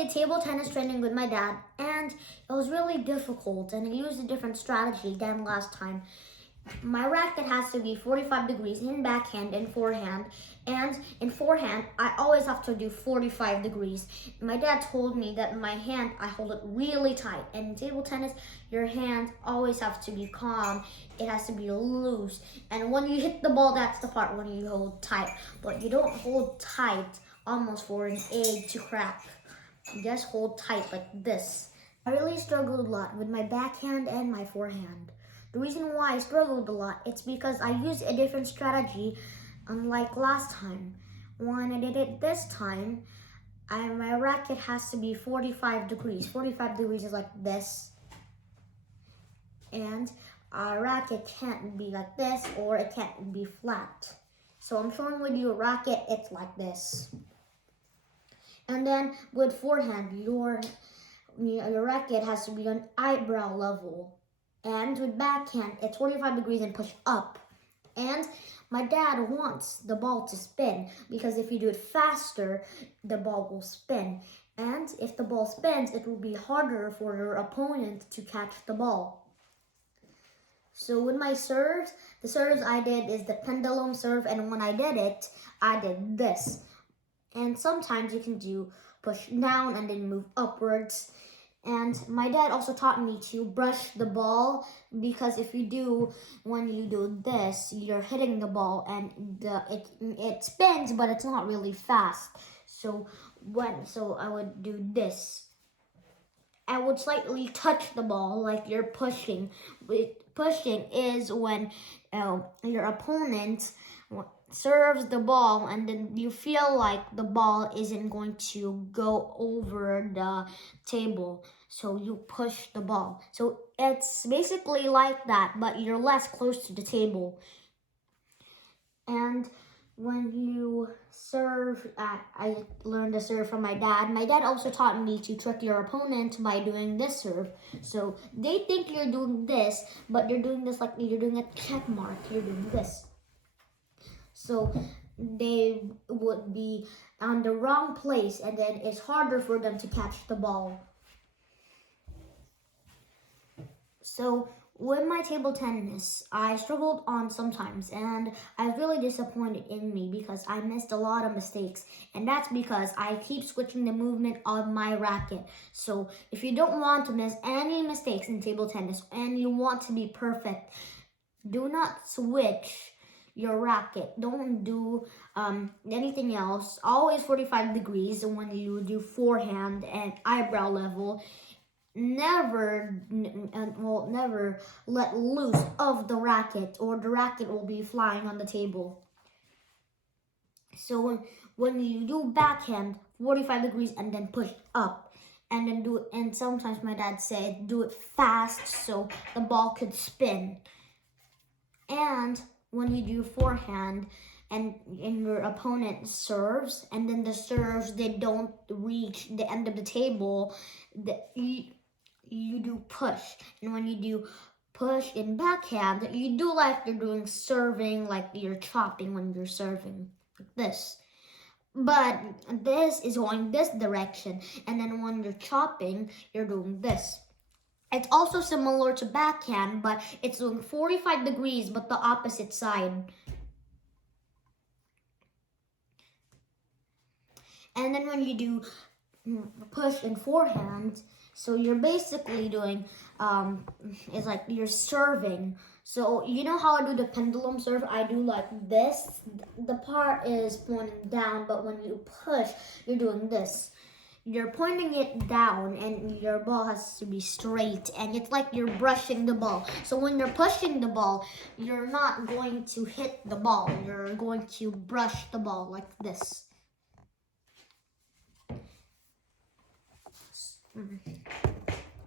did table tennis training with my dad, and it was really difficult, and I used a different strategy than last time. My racket has to be 45 degrees in backhand and forehand, and in forehand, I always have to do 45 degrees. My dad told me that my hand, I hold it really tight, and in table tennis, your hand always has to be calm. It has to be loose, and when you hit the ball, that's the part when you hold tight, but you don't hold tight almost for an egg to crack. You just hold tight like this. I really struggled a lot with my backhand and my forehand. The reason why I struggled a lot, it's because I used a different strategy unlike last time. When I did it this time, my racket has to be 45 degrees. 45 degrees is like this. And our racket can't be like this, or it can't be flat. So I'm showing with you a racket, it's like this. And then with forehand, your racket has to be on eyebrow level. And with backhand, it's 45 degrees and push up. And my dad wants the ball to spin, because if you do it faster, the ball will spin. And if the ball spins, it will be harder for your opponent to catch the ball. So with my serves, the serves I did is the pendulum serve, and when I did it, I did this. And sometimes you can do push down and then move upwards. And my dad also taught me to brush the ball, because if you do, when you do this, you're hitting the ball and it spins, but it's not really fast. So I would do this. I would slightly touch the ball like you're pushing. Pushing is when your opponent serves the ball, and then you feel like the ball isn't going to go over the table, so you push the ball. So it's basically like that, but you're less close to the table. And when you serve, I learned to serve from my dad. My dad also taught me to trick your opponent by doing this serve. So they think you're doing this, but you're doing this like you're doing a check mark. You're doing this. So they would be on the wrong place, and then it's harder for them to catch the ball. So with my table tennis, I struggled on sometimes, and I was really disappointed in me because I missed a lot of mistakes, and that's because I keep switching the movement on my racket. So if you don't want to miss any mistakes in table tennis and you want to be perfect, do not switch your racket. Don't do anything else. Always 45 degrees when you do forehand and eyebrow level. Never let loose of the racket, or the racket will be flying on the table. So when you do backhand, 45 degrees and then push up, and then do it. And sometimes my dad said do it fast so the ball could spin. And when you do forehand and your opponent serves, and then the serves, they don't reach the end of the table, you do push. And when you do push in backhand, you do like you're doing serving, like you're chopping when you're serving, like this. But this is going this direction, and then when you're chopping, you're doing this. It's also similar to backhand, but it's doing 45 degrees, but the opposite side. And then when you do push and forehand, so you're basically doing, it's like you're serving. So you know how I do the pendulum serve? I do like this. The part is pointing down, but when you push, you're doing this. You're pointing it down, and your ball has to be straight, and it's like you're brushing the ball. So when you're pushing the ball, you're not going to hit the ball. You're going to brush the ball like this.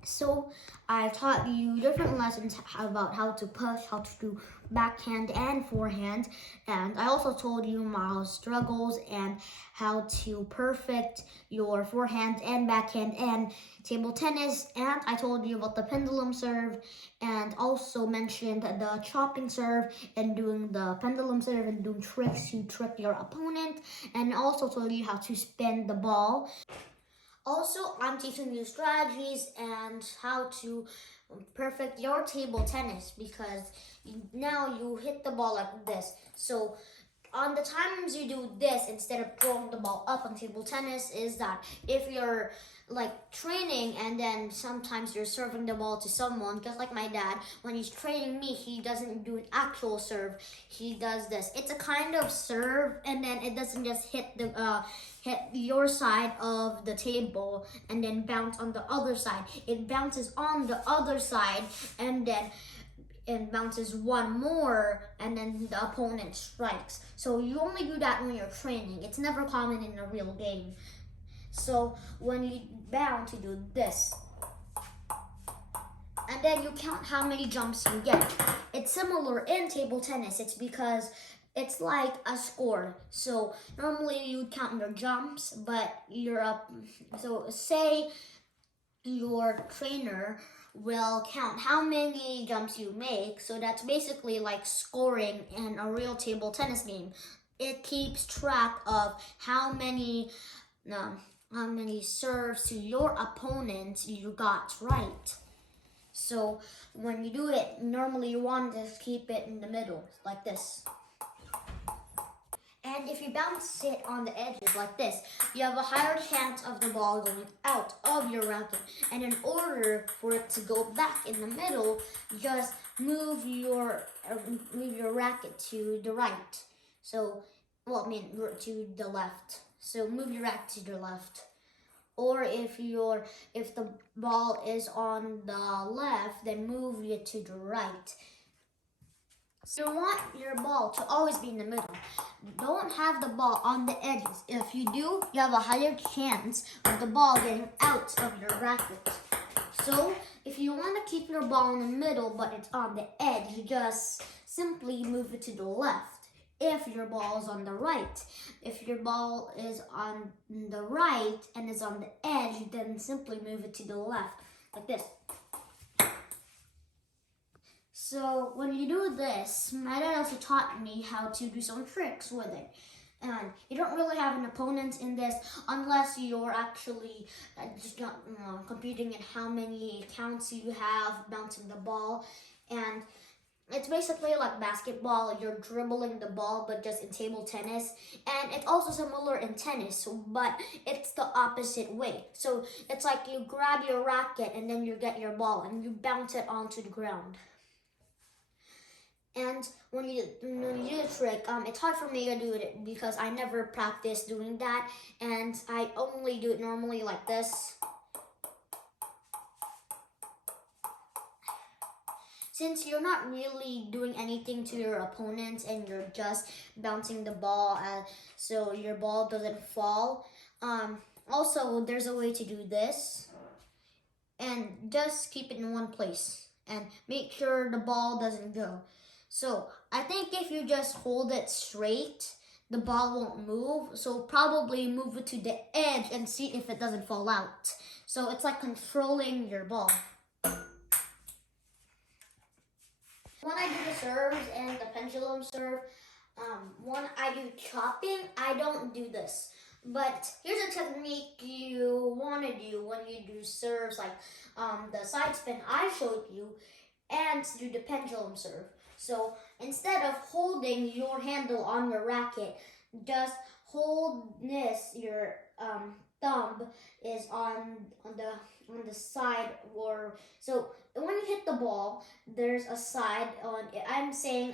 So I taught you different lessons about how to push, how to do backhand and forehand, and I also told you my struggles and how to perfect your forehand and backhand and table tennis, and I told you about the pendulum serve, and also mentioned the chopping serve and doing the pendulum serve and doing tricks to trick your opponent, and also told you how to spin the ball. Also, I'm teaching you strategies and how to perfect your table tennis because now you hit the ball like this. So on the times you do this instead of throwing the ball up on table tennis is that if you're like training and then sometimes you're serving the ball to someone, just like my dad, when he's training me, he doesn't do an actual serve. He does this. It's a kind of serve, and then it doesn't just hit the hit your side of the table and then bounce on the other side. It bounces on the other side and then it bounces one more and then the opponent strikes. So you only do that when you're training. It's never common in a real game. So when you bounce, you do this. And then you count how many jumps you get. It's similar in table tennis. It's because it's like a score. So normally you count your jumps, but you're up. So say your trainer will count how many jumps you make. So that's basically like scoring in a real table tennis game. It keeps track of how many serves to your opponent you got right. So when you do it, normally you want to keep it in the middle, like this. And if you bounce it on the edges like this, you have a higher chance of the ball going out of your racket. And in order for it to go back in the middle, just move your racket to the right. So, well, I mean to the left. So move your racket to the left. Or if the ball is on the left, then move it to the right. So you want your ball to always be in the middle. Don't have the ball on the edges. If you do, you have a higher chance of the ball getting out of your racket. So if you want to keep your ball in the middle but it's on the edge, you just simply move it to the left. If your ball is on the right. If your ball is on the right and is on the edge, then simply move it to the left, like this. So when you do this, my dad also taught me how to do some tricks with it. And you don't really have an opponent in this unless you're actually just competing in how many counts you have bouncing the ball. And it's basically like basketball. You're dribbling the ball, but just in table tennis. And it's also similar in tennis, but it's the opposite way. So it's like you grab your racket and then you get your ball and you bounce it onto the ground. And when you do the trick, it's hard for me to do it because I never practiced doing that, and I only do it normally like this. Since you're not really doing anything to your opponent and you're just bouncing the ball so your ball doesn't fall. Also, there's a way to do this, and just keep it in one place and make sure the ball doesn't go. So I think if you just hold it straight, the ball won't move. So probably move it to the edge and see if it doesn't fall out. So it's like controlling your ball. When I do the serves and the pendulum serve, when I do chopping, I don't do this. But here's a technique you want to do when you do serves, like the side spin I showed you, and do the pendulum serve. So instead of holding your handle on your racket, just hold this. Your thumb is on the side, or so when you hit the ball, there's a side on. I'm saying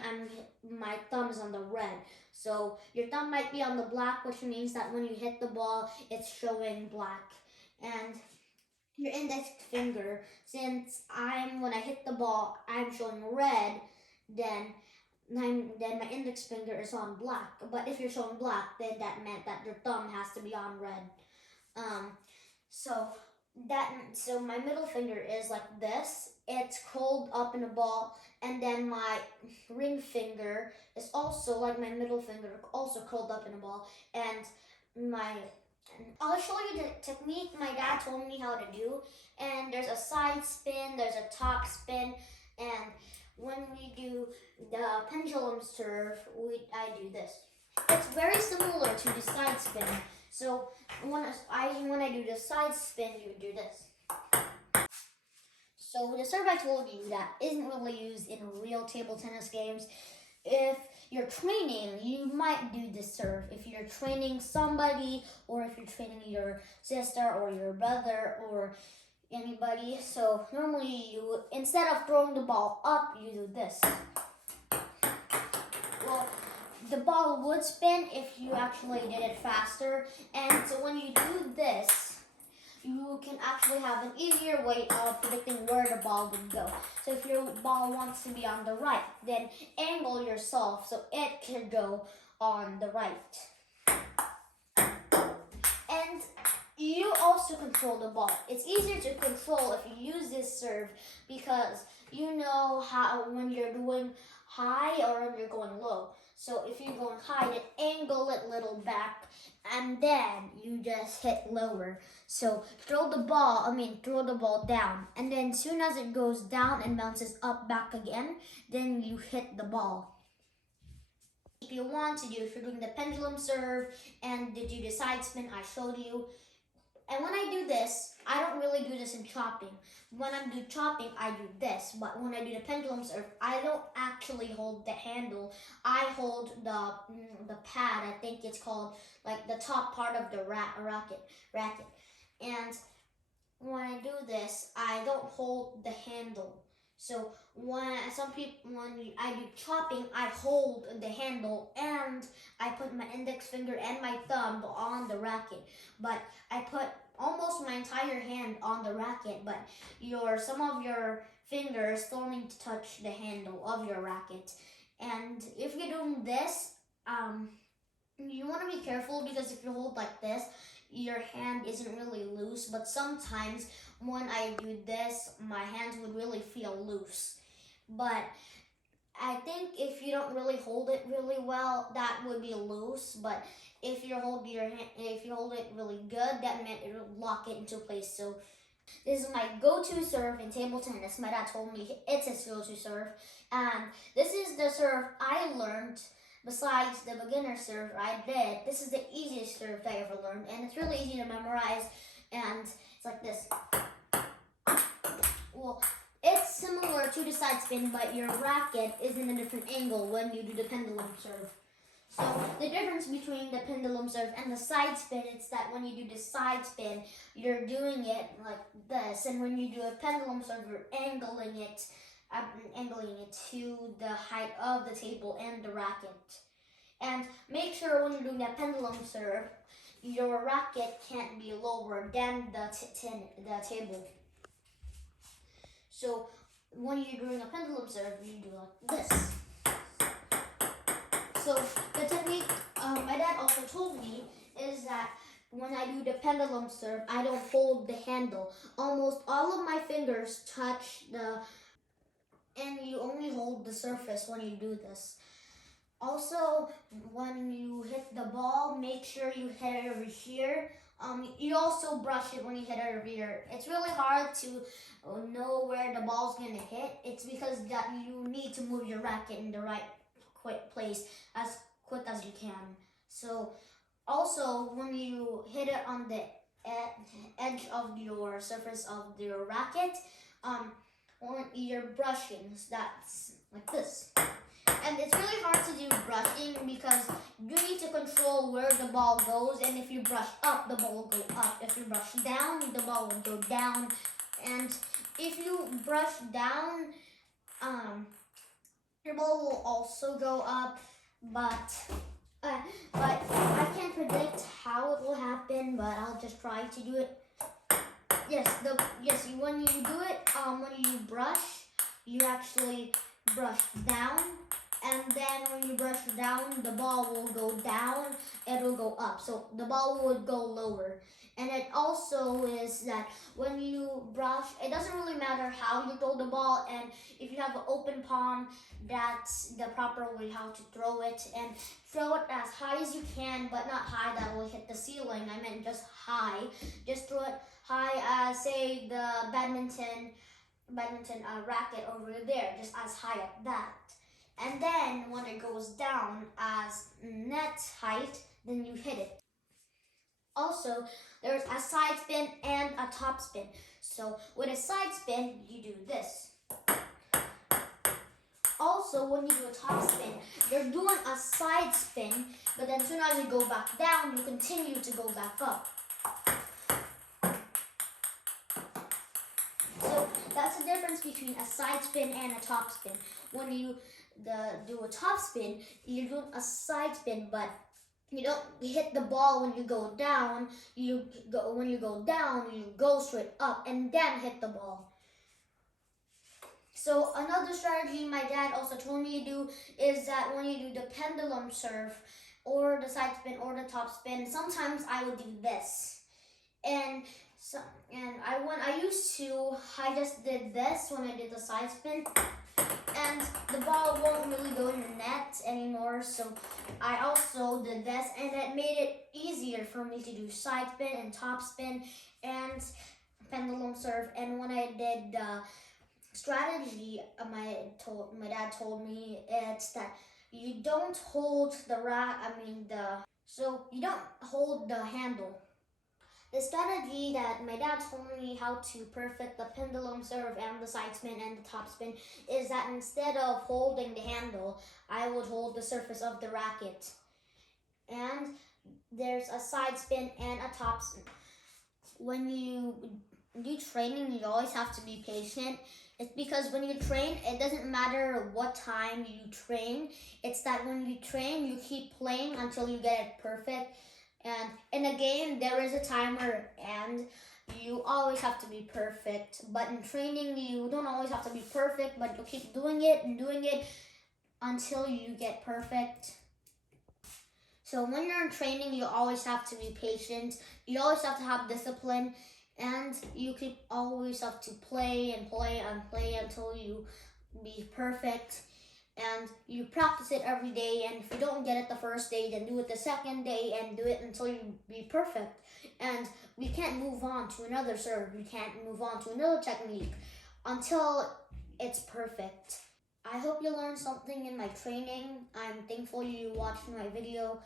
my thumb is on the red. So your thumb might be on the black, which means that when you hit the ball, it's showing black. And your index finger, since when I hit the ball, I'm showing red, then my index finger is on black. But if you're showing black, then that meant that your thumb has to be on red. So my middle finger is like this. It's curled up in a ball, and then my ring finger is also like my middle finger, also curled up in a ball, and I'll show you the technique my dad told me how to do. And there's a side spin, there's a top spin, and when we do the pendulum serve, I do this. It's very similar to the side spin, So when I do the side spin, you do this. So the serve I told you that isn't really used in real table tennis games. If you're training, you might do this serve. If you're training somebody, or if you're training your sister or your brother or anybody. So normally you, instead of throwing the ball up, you do this. Well, the ball would spin if you actually did it faster. And so when you do this, you can actually have an easier way of predicting where the ball would go. So if your ball wants to be on the right, then angle yourself so it can go on the right. And you also control the ball. It's easier to control if you use this serve because you know how when you're doing high or when you're going low. So if you're going high, then angle it little back and then you just hit lower. So throw the ball down, and then as soon as it goes down and bounces up back again, then you hit the ball. If you want to do, if you're doing the pendulum serve and did you the side spin I showed you. And when I do this, I don't really do this in chopping. When I do chopping, I do this. But when I do the pendulum serve, I don't actually hold the handle. I hold the pad. I think it's called like the top part of the racket. And when I do this, I don't hold the handle. So when I do chopping, I hold the handle and I put my index finger and my thumb on the racket. But I put almost my entire hand on the racket, but some of your fingers still need to touch the handle of your racket. And if you're doing this, you want to be careful because if you hold like this, your hand isn't really loose, but sometimes when I do this, my hands would really feel loose. But I think if you don't really hold it really well, that would be loose. But if you hold it really good, that meant it will lock it into place. So this is my go-to serve in table tennis. My dad told me it's his go-to serve, and this is the serve I learned. Besides the beginner serve I did, this is the easiest serve I ever learned, and it's really easy to memorize, and it's like this. Well, it's similar to the side spin, but your racket is in a different angle when you do the pendulum serve. So the difference between the pendulum serve and the side spin is that when you do the side spin, you're doing it like this, and when you do a pendulum serve, you're angling it to the height of the table and the racket. And make sure when you're doing that pendulum serve, your racket can't be lower than the table. So when you're doing a pendulum serve, you do like this. So the technique my dad also told me is that when I do the pendulum serve, I don't hold the handle. Almost all of my fingers touch and you only hold the surface when you do this. Also, when you hit the ball, make sure you hit it over here. You also brush it when you hit it over here. It's really hard to know where the ball's gonna hit. It's because that you need to move your racket in the right place as quick as you can. So also when you hit it on the edge of your surface of your racket, when you're brushing, so that's like this. And it's really hard to do brushing because you need to control where the ball goes, and if you brush up, the ball will go up. If you brush down, the ball will go down. And if you brush down, your ball will also go up, but I can't predict how it will happen, but I'll just try to do it. When you do it, when you brush, you actually brush down, and then when you brush down, the ball will go down, it will go up. So the ball would go lower. And it also is that when you brush, it doesn't really matter how you throw the ball, and if you have an open palm, that's the proper way how to throw it. And throw it as high as you can, but not high that will hit the ceiling. I meant just high. Just throw it high as, say, the badminton racket over there, just as high as that. And then when it goes down as net height, then you hit it. Also, there's a side spin and a top spin. So with a side spin, you do this. Also, when you do a top spin, you're doing a side spin, but then as soon as you go back down, you continue to go back up. So that's the difference between a side spin and a top spin. When you do a top spin, you're doing a side spin, but you don't hit the ball when you go down. When you go down, you go straight up and then hit the ball. So another strategy my dad also told me to do is that when you do the pendulum serve or the side spin or the top spin, sometimes I would do this. And I just did this when I did the side spin, and the ball won't really go in the net anymore. So I also did this, and it made it easier for me to do side spin and top spin and pendulum serve. And when I did the strategy, my dad told me it's that you don't hold you don't hold the handle. The strategy that my dad told me how to perfect the pendulum serve and the side spin and the top spin is that instead of holding the handle, I would hold the surface of the racket. And there's a side spin and a top spin. When you do training, you always have to be patient. It's because when you train, it doesn't matter what time you train. It's that when you train, you keep playing until you get it perfect. And in a game, there is a timer and you always have to be perfect. But in training, you don't always have to be perfect, but you keep doing it and doing it until you get perfect. So when you're in training, you always have to be patient. You always have to have discipline. And you always have to play and play and play until you be perfect. And you practice it every day, and if you don't get it the first day, then do it the second day and do it until you be perfect. And we can't move on to another serve. We can't move on to another technique until it's perfect. I hope you learned something in my training. I'm thankful you watched my video,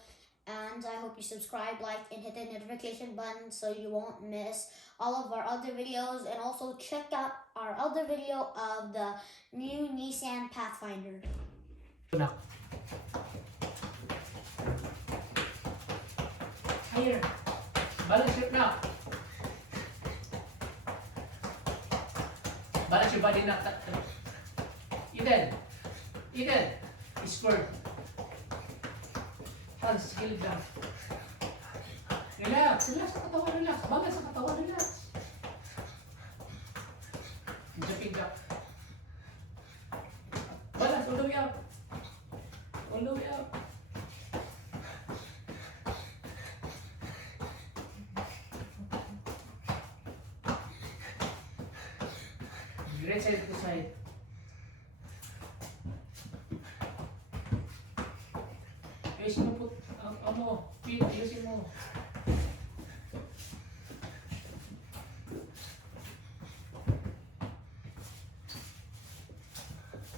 and I hope you subscribe, like, and hit the notification button so you won't miss all of our other videos. And also check out our other video of the new Nissan Pathfinder. Higher. Balance your now. Balance your body now. Eden. Squirt. Hands, gilid lang. Relax sa katawan, relax. Balance sa katawan, relax. Jumping jack. Balance, all the way up. All the way up. Right side to side. Ayusin mo po, ayusin mo.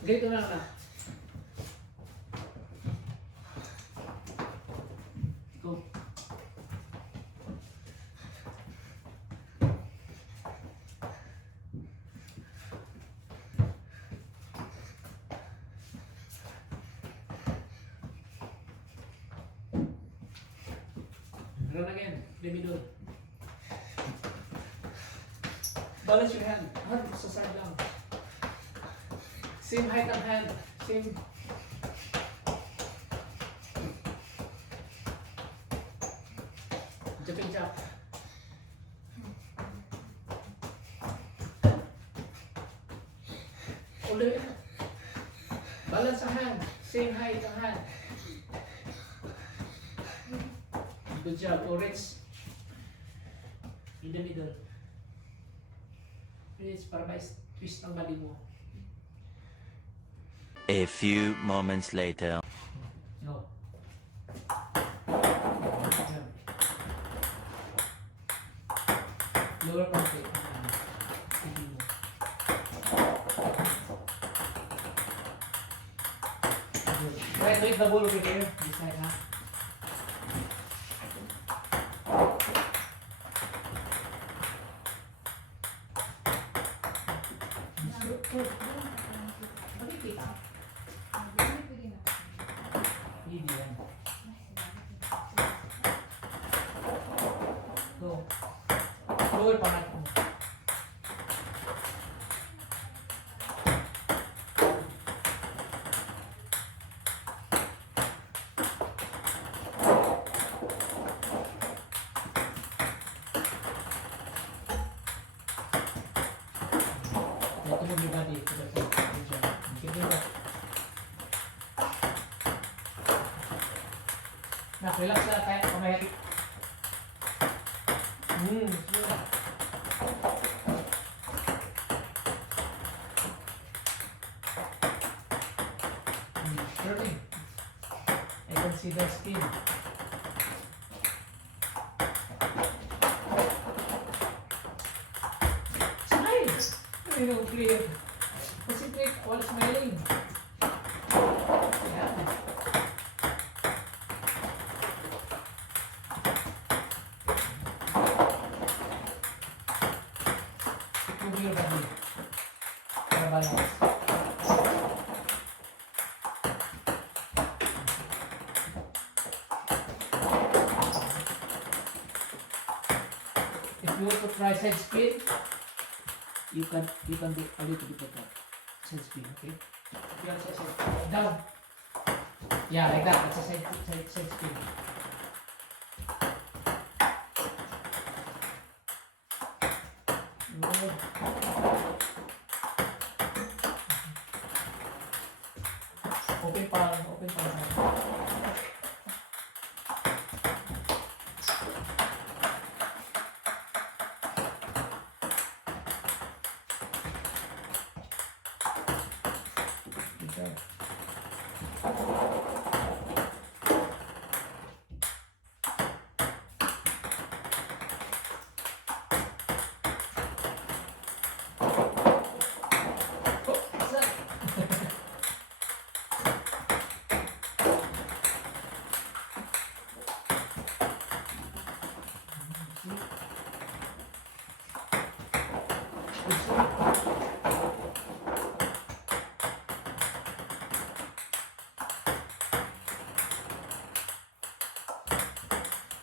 Ganito na na. Go. Run again, the middle. Balance your hand. Hand sa side lang. Same height ang hand. Same. Jumping jack. All the way up. Balance ang hand. Same height ang hand. Good job, orange. In the middle. Please, para twist ang body mo. A few moments later. No. Lower part. Right, leave the ball over there. This side, huh? Bakit kita? Hindi yan. Go. Lower pangat mo. Ito mo yung body. Relax lang kaya kamay. Sure. Sure thing. I can see the skin. Smile! You know, clear. Concentrate while smiling. Yeah. Move your body. Para balance. If you want to try side spin, you can do a little bit of that. Side spin, okay? Yeah, side. Down. Yeah, like that. It's a side spin. Good. Open palm. Okay.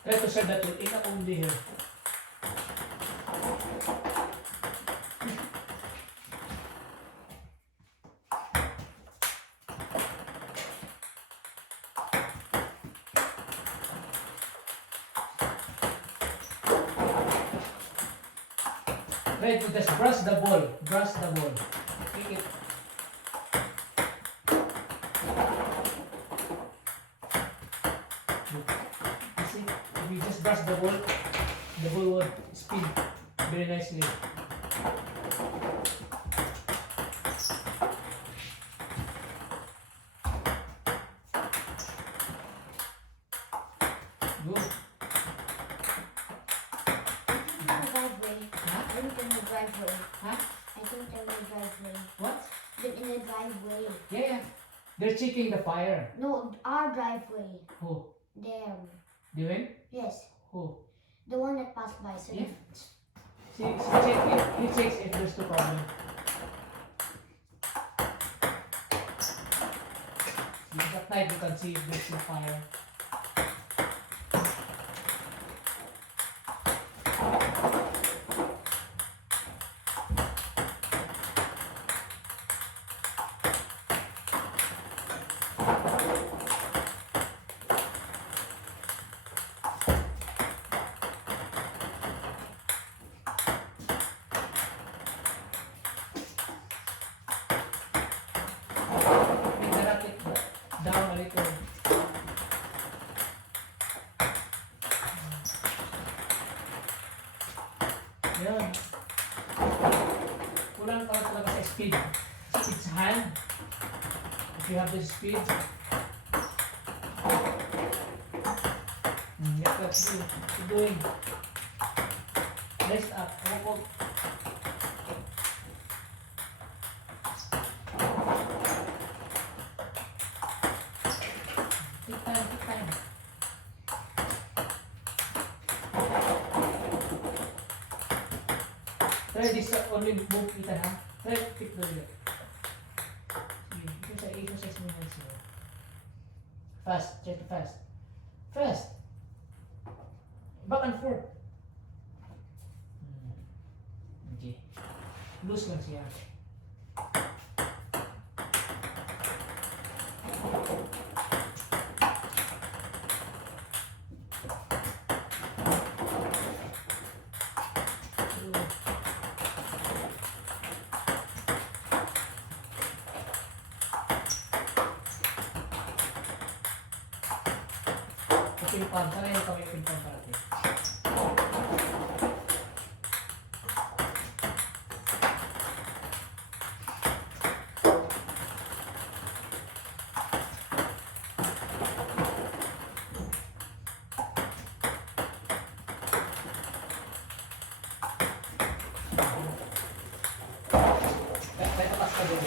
Try to set that in only here. Try to just brush the ball. Kick it. You see, if you just brush the ball will spin very nicely. Good. Huh? I think they're in the driveway. What? They're in the driveway. Yeah. They're checking the fire. No, our driveway. Who? Them. Doing? Yes. Who? The one that passed by. So Yeah. He checks if there's no problem. Because at night you can see if there's no fire. Down a little. Yan. Kulang ka talaga sa speed. Speed sa hand. If you have the speed. Yeah, that's good. Keep doing. Rest up. Walk. Take time. Try this only move kita ha. Right, pick the wheel. Sige, exercise mo hands mo. Fast, try to fast. Fast! Back and forth. Okay. Loose lang siya. Pinpan, sana yung kami pinpan parati. Kaya tapas ka doon.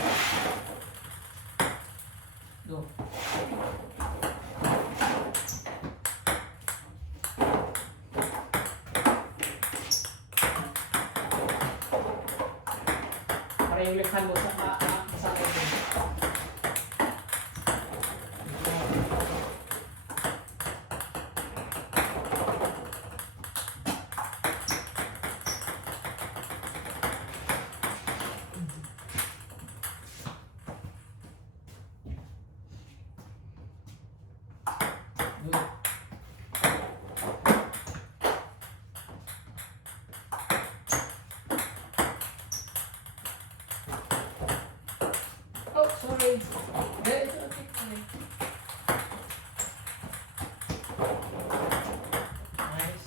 Go. Para yung left hand mo sa akin. Good. Oh, sorry. There, it's okay. Nice.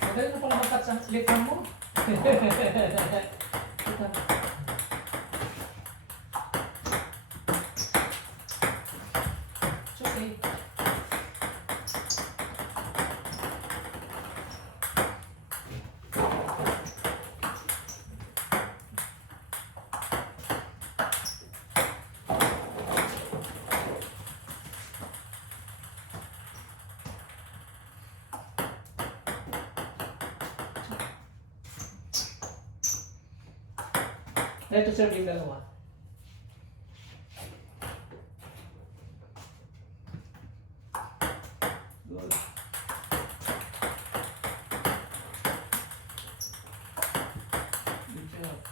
Madali na pala mag-cut sa left hand mo. It's okay. Try to serve yung dalawa. Good. Good job.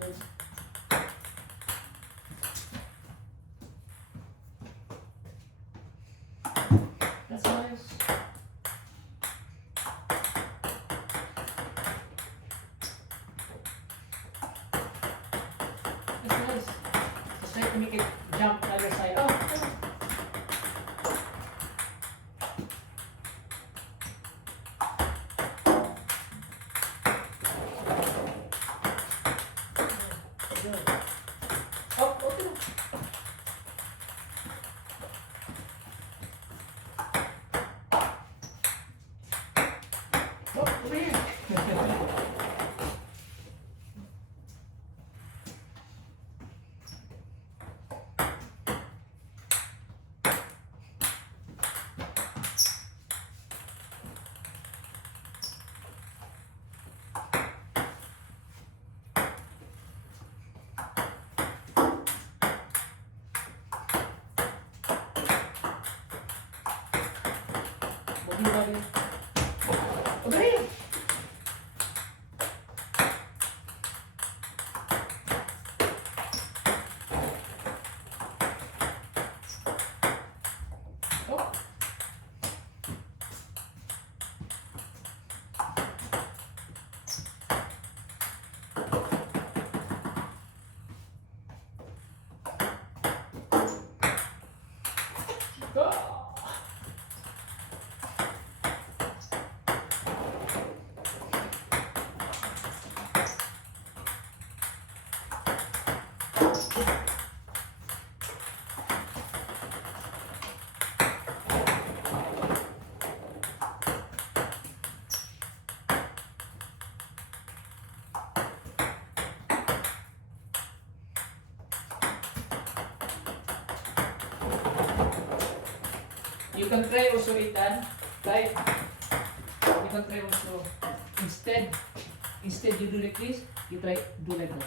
Good. That's nice. That's nice. Just try to make it jump the other side. Oh, good. Oh, okay. Oh, over here. Bogey body. Over here. Oh. can try also Ethan. Try. You can try also. Instead you do like this, you try do like that.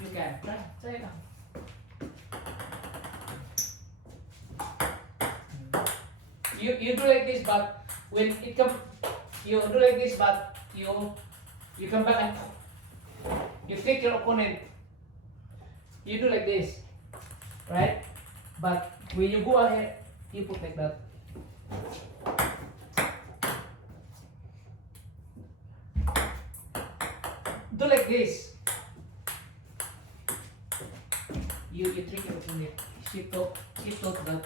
You can. Try lang. You do like this, but when it come, you do like this, but you come back and you take your opponent. You do like this, right? But when you go ahead, you put like that. Do like this. You trick your opponent. She thought that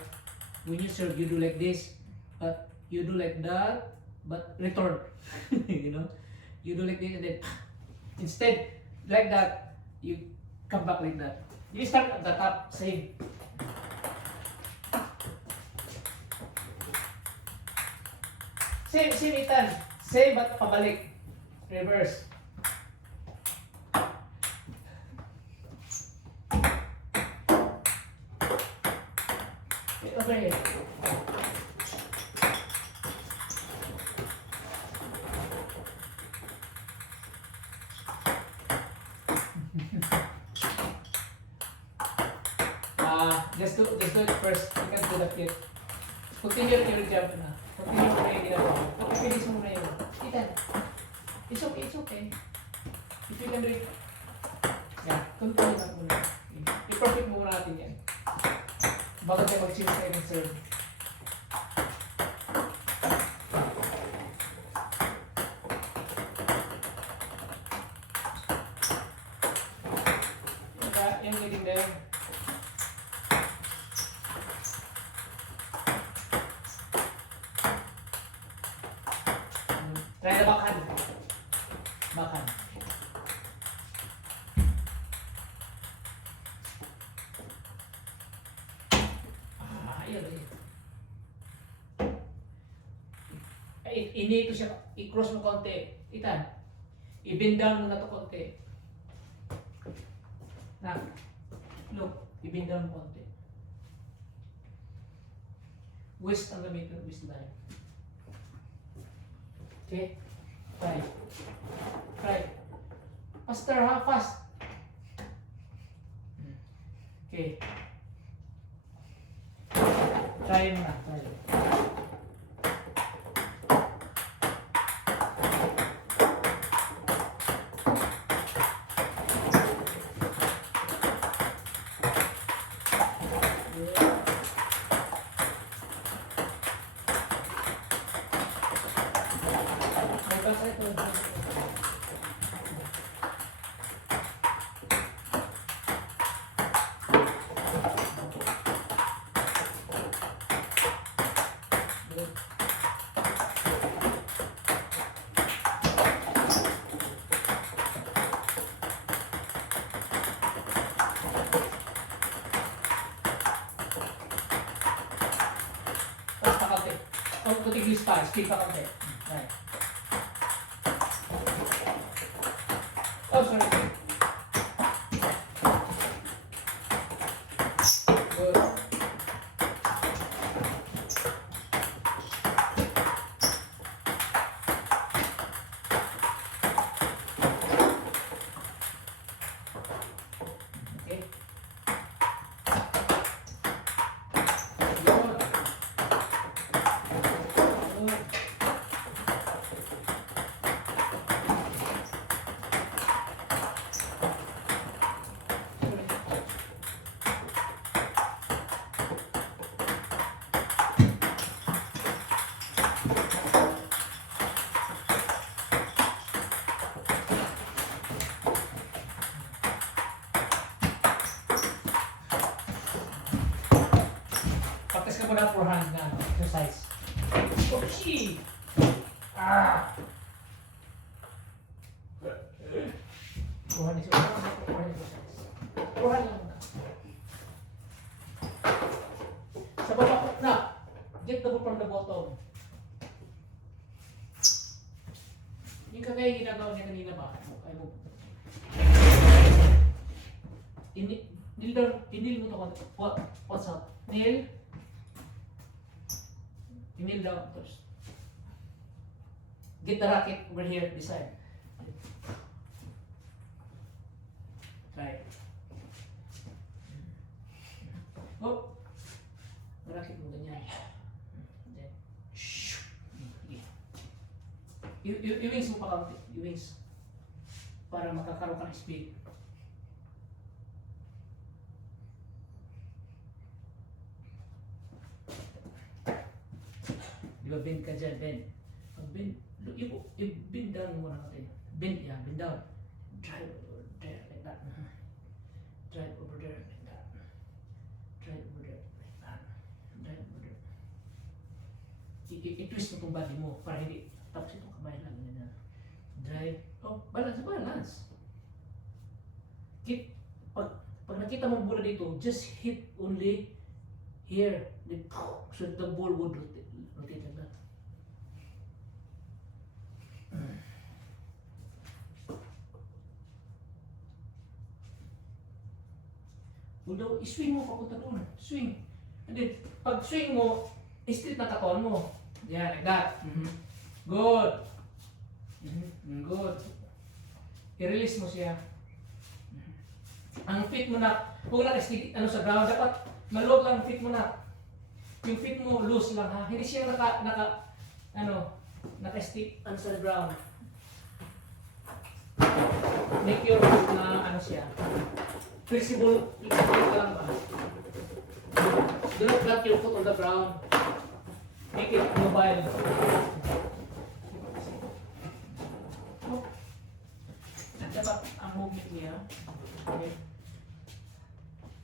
when you serve, you do like this, but you do like that, but return. You know, you do like this, and then instead like that, you come back like that. You start at the top, same. Same, Ethan. Same, but pabalik. Reverse. Over here. Just do it first. You can do the flip. Continue your jump na. Continue mo na yung ginagawa. Pag-finish mo na yun. Ethan, it's okay. If you can do it. Yeah, continue lang muna. I-perfect mo muna natin yan. Bago tayo mag-change tayo ng serve. Yung leading there. Try na backhand. Backhand. Ayun. Inito siya. I-cross mo konti. Itan. I-bend down mo na to konti. Na. Look. I-bend down mo konti. West ang gamitin. West line. Okay? Try. Faster ha, fast. Okay. Try mo na, try. Puting this pa, speed pa konti. Right. Oh, sorry. Good. Okay. Practice ka muna forehand na exercise. Oopsie! Ah! Forehand exercise. Forehand lang muna. Sa baba ko na. Get the ball from the bottom. Yung kagaya ginagawa niya kanina ba? Ay mo. Inil mo ito. What's up? Kneel. You kneel down first. Get the racket over here beside. Try. Oh. The racket mo ganyan. Then. Shh. I-wings mo pa kaunti. I-wings. Para makakaroon ka ng speed. Di ba bend ka dyan? Bend. Pag bend, bend down muna natin. Bend, yeah, bend down. Drive over there like that. Drive over there like that. Drive over there like that. Drive over there. I-twist mo itong body mo para hindi tapos itong kamay lang ganyan. Drive. Oh, balance, balance. Pag nakita mo bola dito, just hit only here. Then, so the ball would rotate like that. Although, swing mo papunta doon. Swing. And then, pag swing mo, straight na katawan mo. Yan, like that. Good. Good. I-release mo siya. Ang feet mo na, huwag naka-stick sa ground, dapat maluwag lang ang feet mo na. Yung feet mo loose lang ha. Hindi siya naka-stick sa ground. Make your foot na siya. Flexible ka lang ba? Do not plant your foot on the ground. Make it mobile. Dapat ang movement niya. Okay.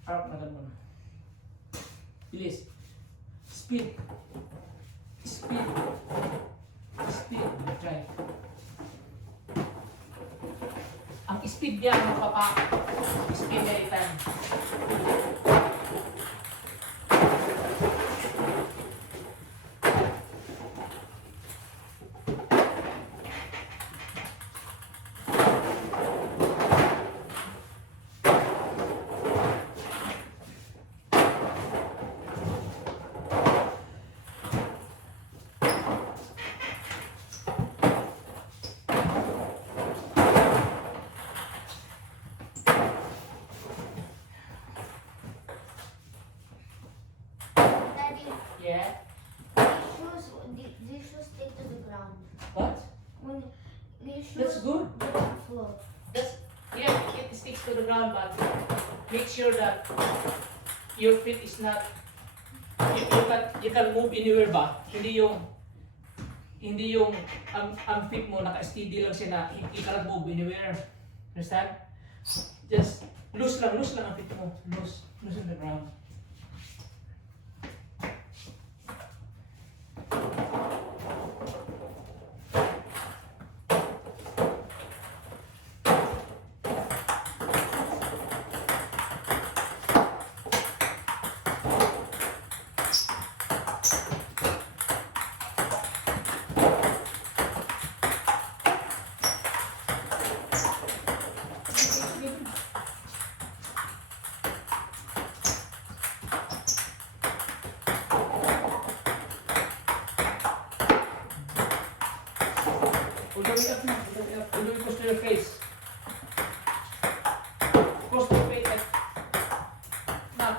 Harap na ganun. Bilis. Speed. Speed. Speed. Try. Ang speed niya, speed niya itan. Daddy, Yeah. these shoes stick to the ground. What? When these shoes That's good. they don't float. It sticks to the ground, but make sure that your feet is not. You can move anywhere ba? Hindi yung ang feet mo naka-steady lang siya na you cannot move anywhere. Understand? Just loose lang ang feet mo. Loose on the ground. Pull it close to your face. Close to your face. Like, now.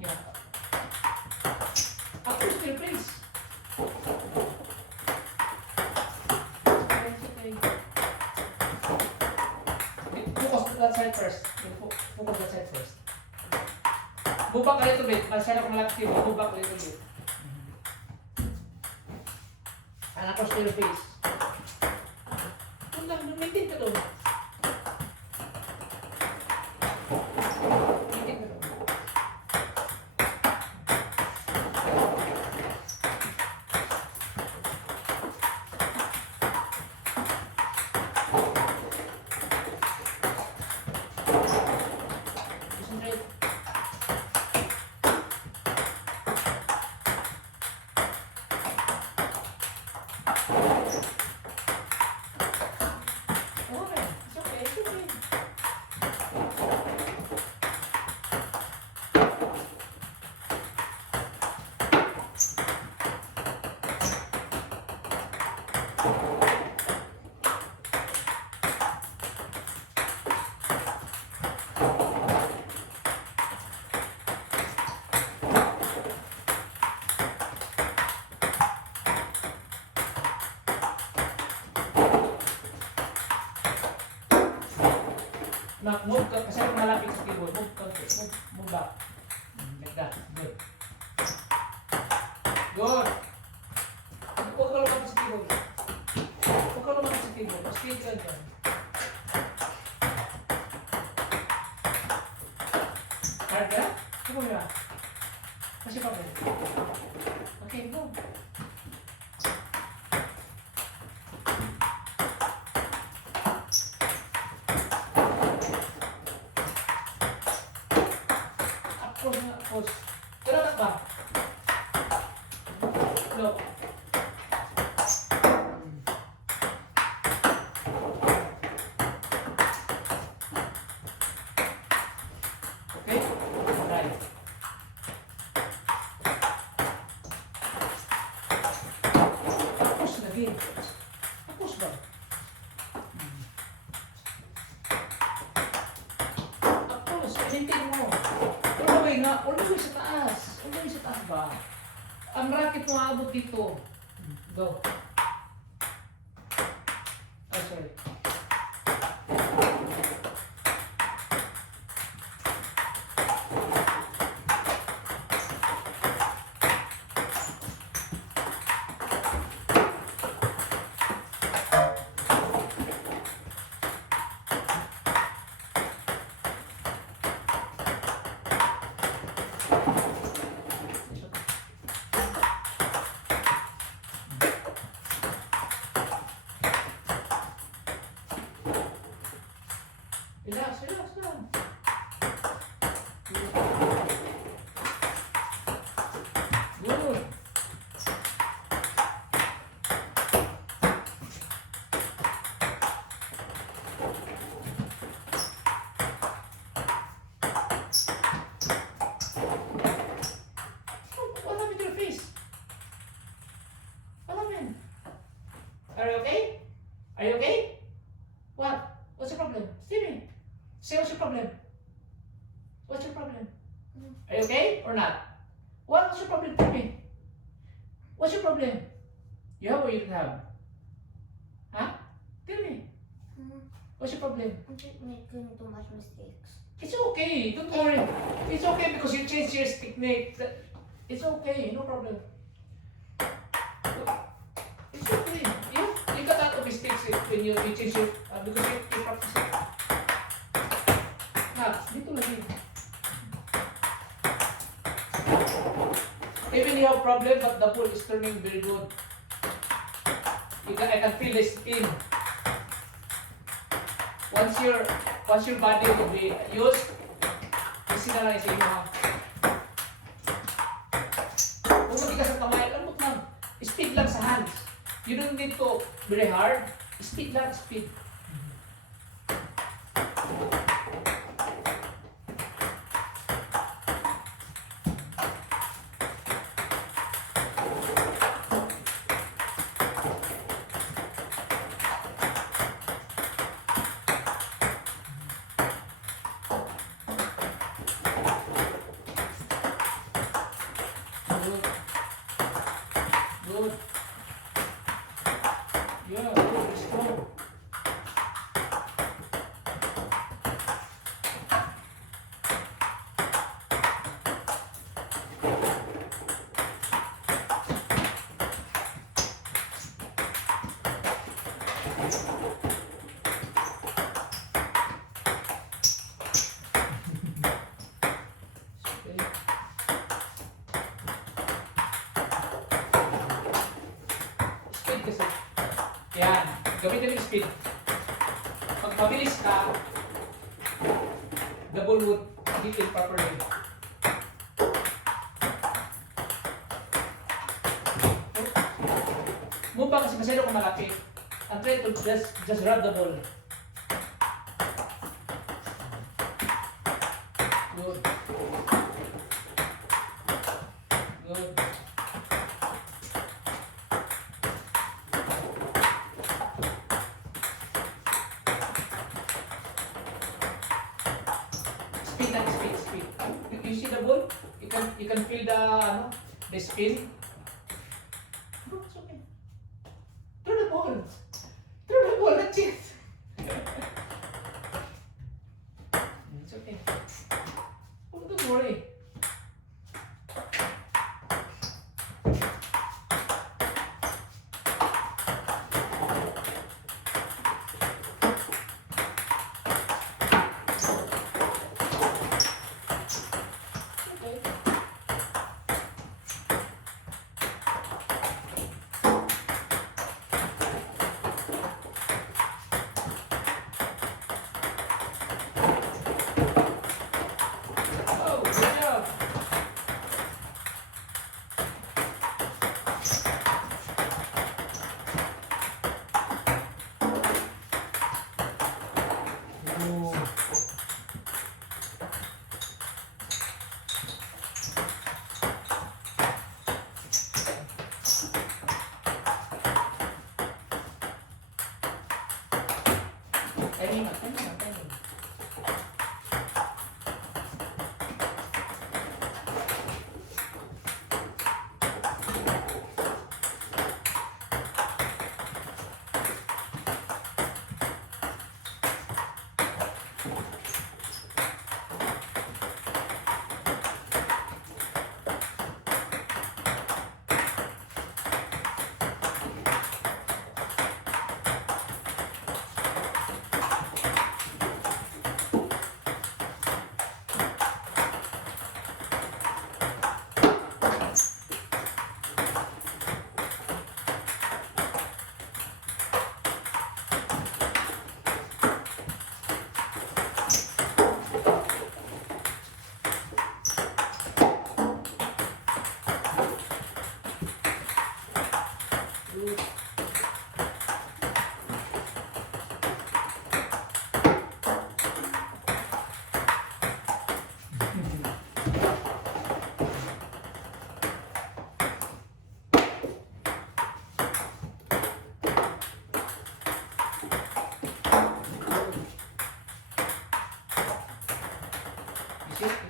Yeah. Up close to your face. Focus that side first. Focus that side first. Move back a little bit. Masyado kung malapit mo. Move back a little bit. And across to your face. Maintain ka doon. Maintain ka doon. Concentrate. Okay. move ka, kasi kung malapit sa keyboard, move back. Like that, good. Good. Huwag ka lumapit sa keyboard. Huwag ka lumapit sa keyboard, mas speed ka dyan. Hard ka? Come on, yun. What's your problem? Okay, go. Approach na, approach. Pero na ba? No. Okay? Right. Tapos lagi. Tapos ba? Tapos, maintain mo. Ulaway nga, ulaway sa taas. Ulaway sa taas ba? Ang racket mo aabot dito. Go. Oh, sorry. Relax, relax lang. Good. What happened to your face? What happened? Are you okay? Are you okay? What? What's your problem? Stevie, say what's your problem? What's your problem? Are you okay or not? What's your problem? Tell me. What's your problem? You have or you don't have? Huh? Tell me. What's your problem? I'm just making too much mistakes. It's okay. Don't worry. It's okay because you changed your technique. It's okay. No problem. It's okay. You got out of mistakes when you change your because you practice it. Dito lagi. Even you have problem, but the ball is turning very good. I can feel the spin. Once your body will be used, easy na lang sa inyo ha. Kung matigas ang kamay, lambot lang. Speed lang sa hands. You don't need to very hard. Speed lang, speed. Good. Good. Yeah, good. Strong. Okay. Speed kasi. Yan. Gamitin yung speed. Pag mabilis ka, the ball would hit it properly. Move ba kasi masyado kung malapit. And try to just grab the ball. Good. Good. Speed lang, speed. You see the ball? You can feel the spin. No, it's okay. Throw the ball. Throw the ball, that's it.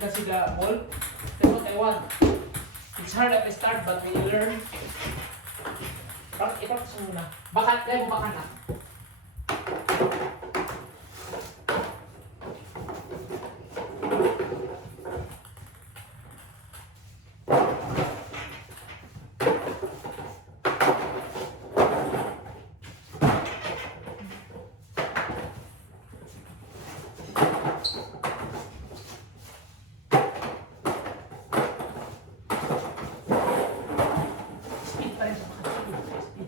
can see the ball. That's what I want. It's hard at the start, but when you learn, ipractice mo muna. Baka, dahil mo baka na. Speed pa rin sa baka. Speed.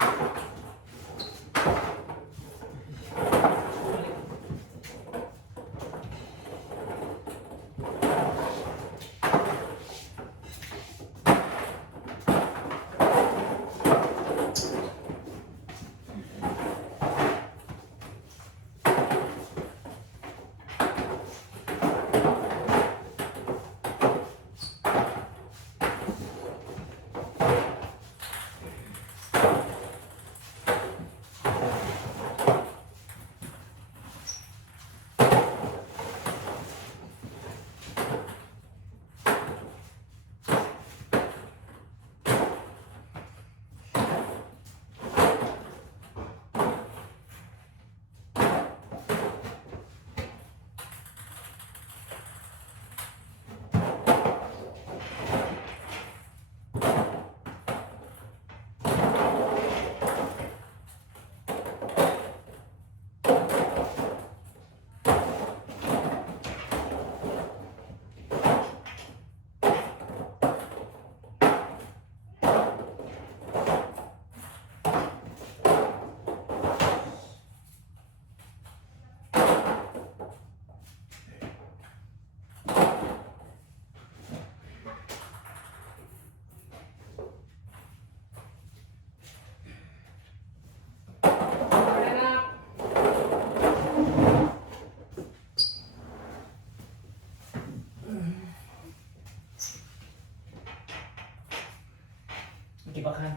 Ibakan.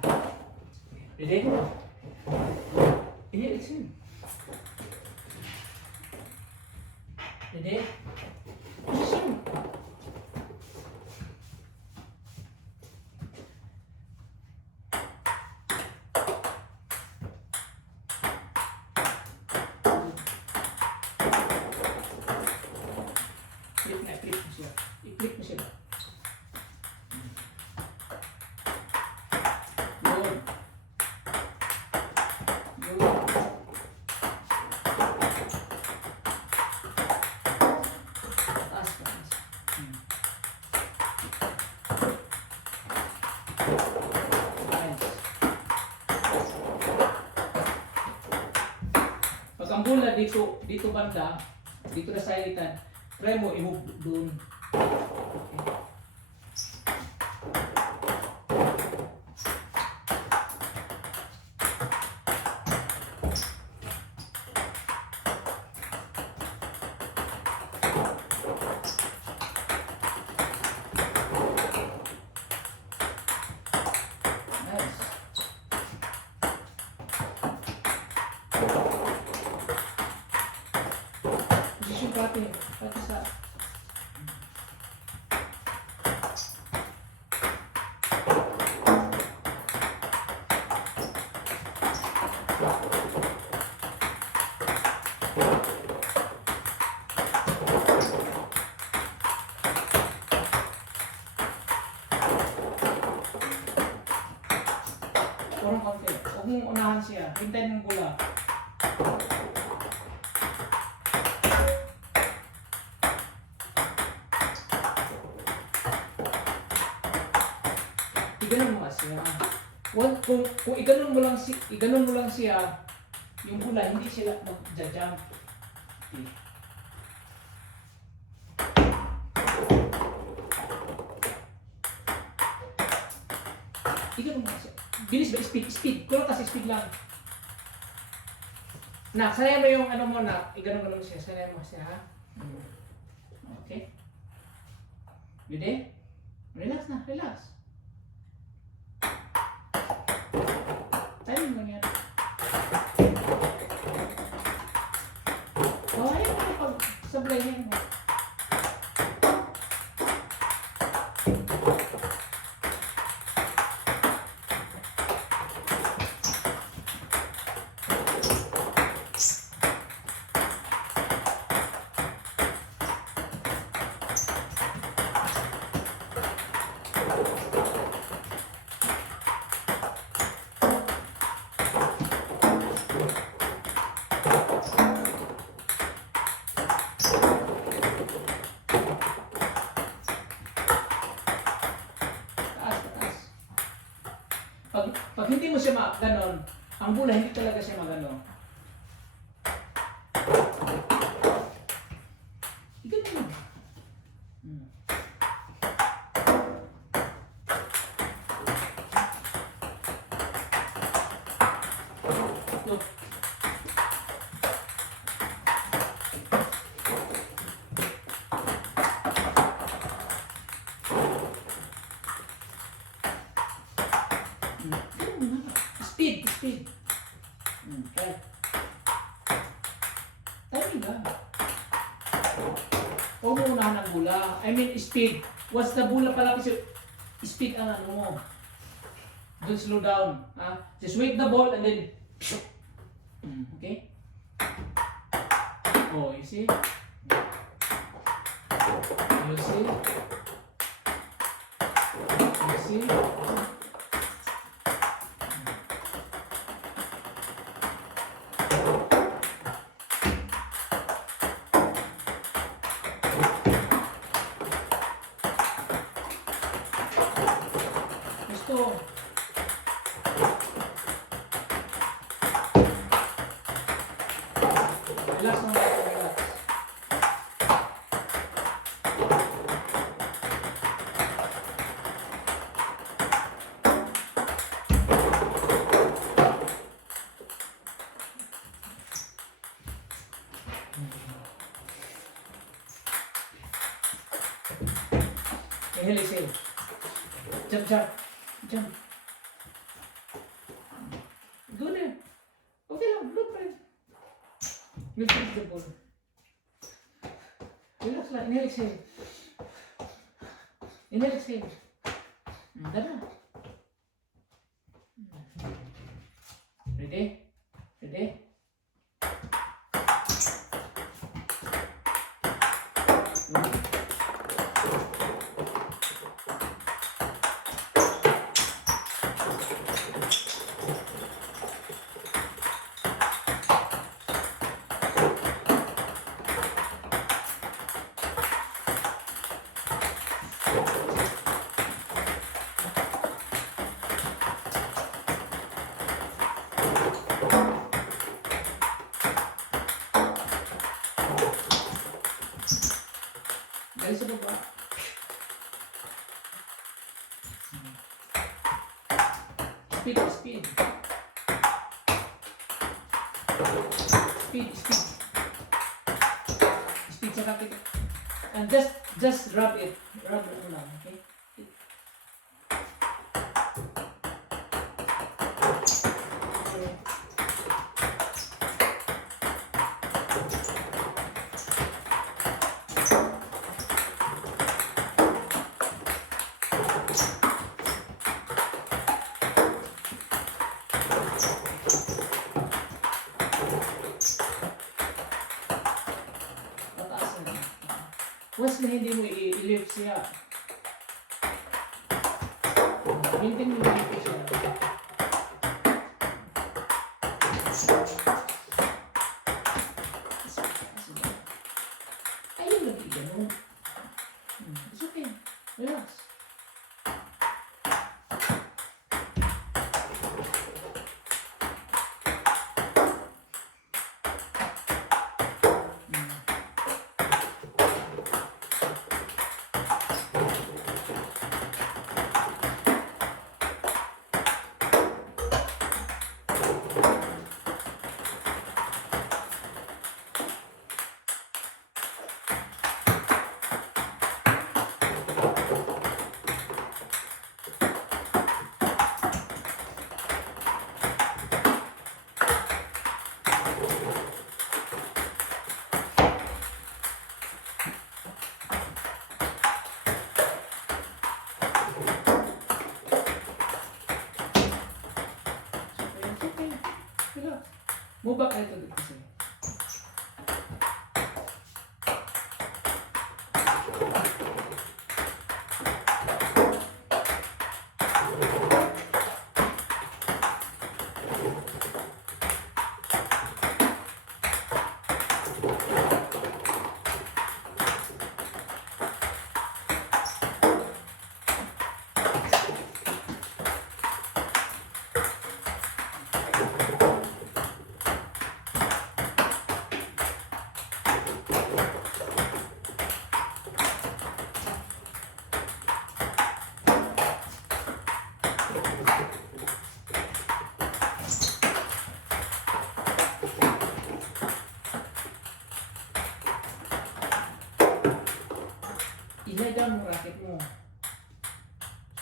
Ready? Ini it's in. Ready? Position. Flip na, flip mo siya. I-flip mo siya. Yun. Yun. Taas, taas. Nice. Pag ang bola dito banda, dito na sa ilitan, try mo i-move doon. Okay. Nice. Position pati sa Parang konti. Huwag mong unahan siya. Hintayin mong bola. Iganon mo kasi siya. Kung iganon mo lang siya, yung bola hindi sila mag-jump. Okay. Iganon mo kasi. Bilis ba? Speed. Kulang kasi speed lang. Nak, sanayan mo yung ano mo na. Iganon mo siya. Sanayan mo siya. Okay. Ready? Relax na. Relax. Timing lang yan. Oh, ayaw mo pag sablay mo. Pag hindi mo siya ganon, ang bola hindi talaga siya magano. Ganun lang. Look. Speed, speed. Okay. Timing ka. Huwag mo unahan ng bola. I mean, speed. Once the bola palapit siya, speed ang ano mo. Don't slow down. Ha? Just wait the ball and then okay? Oh, you see? You see? You see? Gusto. Relax lang tayo, relax. Inhale, exhale. Jump, jump. Jump. Go there. Okay lang, look pa rin. We'll finish the ball. Relax lang, inhale, exhale. Inhale, exhale. Tara. Ready? Ready? Dali sa baba. Speed, speed. Speed, speed. Speed sa kapit. And just rub it. Rub it lang, okay? Okay. Mataas na. Once na hindi mo i-lift siya, maintain mo dito siya. Ayun lang i-ganon. It's okay. Relax. Move back a little bit kasi.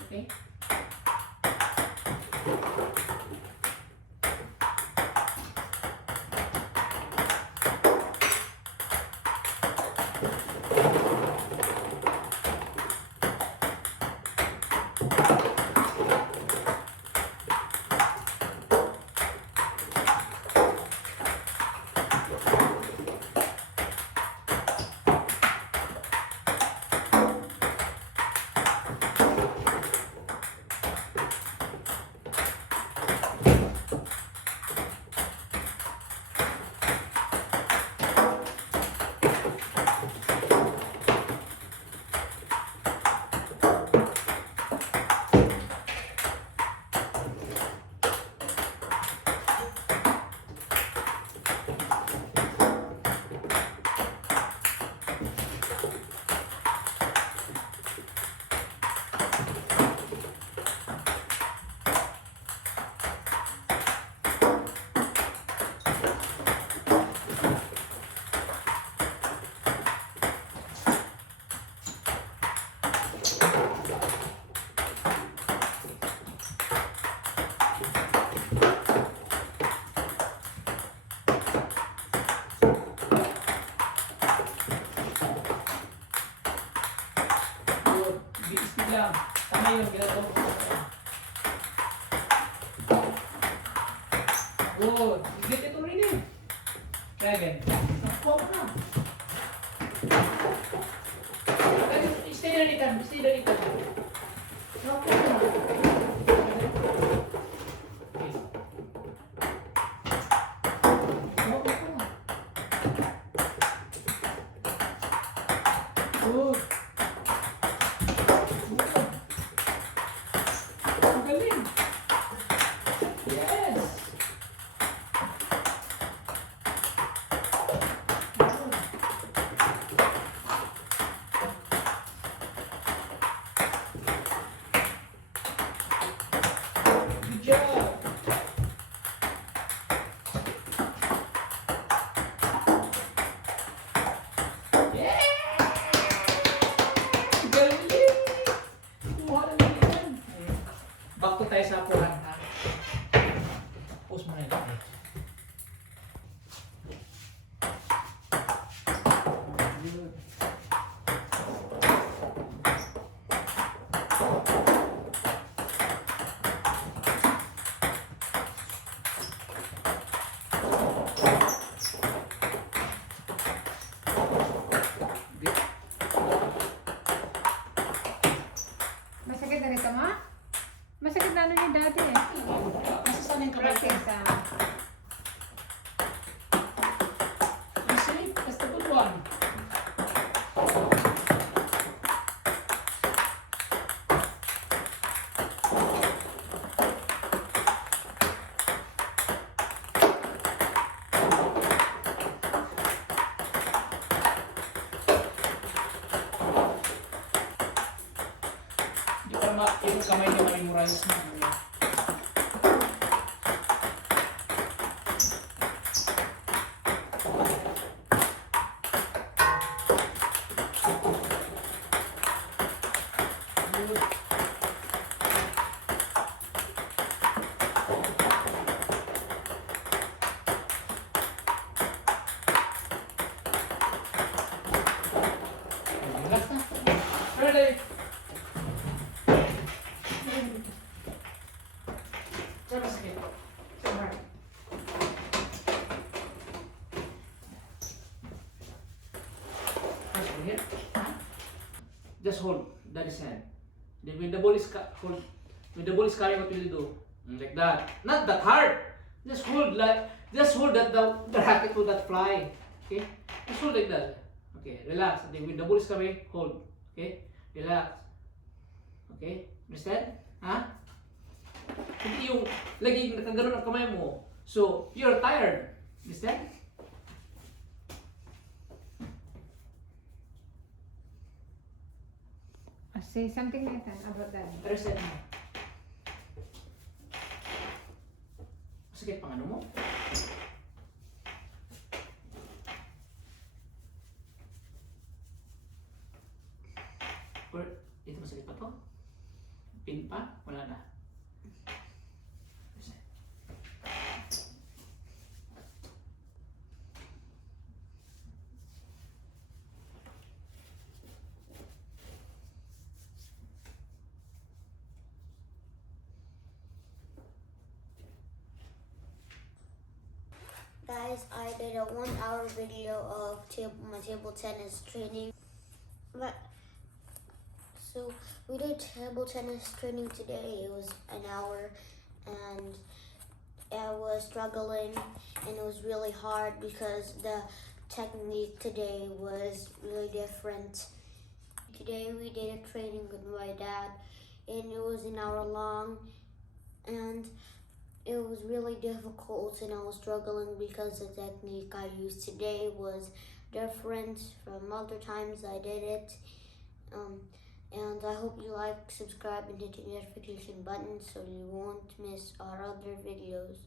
Okay? Good. Speed lang. Tama yun. Ginagawa ko. Good. You get it already. Try again. Nakuha mo na. Stay there, Ethan. Stay there, Ethan. Nakuha mo na. Okay. Nakuha mo na. Good. Ang galing. Yes. Good job. Yeah! Galing! Kumuha na lang yan. Back to tayo sa apuran, ha? Pause mo na yun. Good. Good. Masakit na rito, ma? Masakit na ano yung dati eh. Nasasaan yung kamay ko? Practice ah. You see? That's the good one. Hindi pa yung kamay niya ma-memorize mo. Good. Relax na. Ready? Saan masakit? Saan? First one here. Just hold daddy's hand. Then when the ball is hold, when the ball is carrying, what will you do? Like that. Not that hard. Just hold that the racket will not fly. Okay? Just hold like that. Okay, relax. And then when the ball is coming, hold. Okay? Relax. Okay? Understand? Ha? Hindi yung lagi nakaganon ang kamay mo. So, you're tired. Understand? Say something like that about that. Understand mo? Masakit pang ano mo? Or, ito masakit pa to? Ulitin pa? Wala na. Guys, I did a 1 hour video of my table tennis training. But so we did table tennis training today. It was an hour and I was struggling and it was really hard because the technique today was really different. Today we did a training with my dad and it was an hour long and it was really difficult and I was struggling because the technique I used today was different from other times I did it. And I hope you like, subscribe, and hit the notification button so you won't miss our other videos.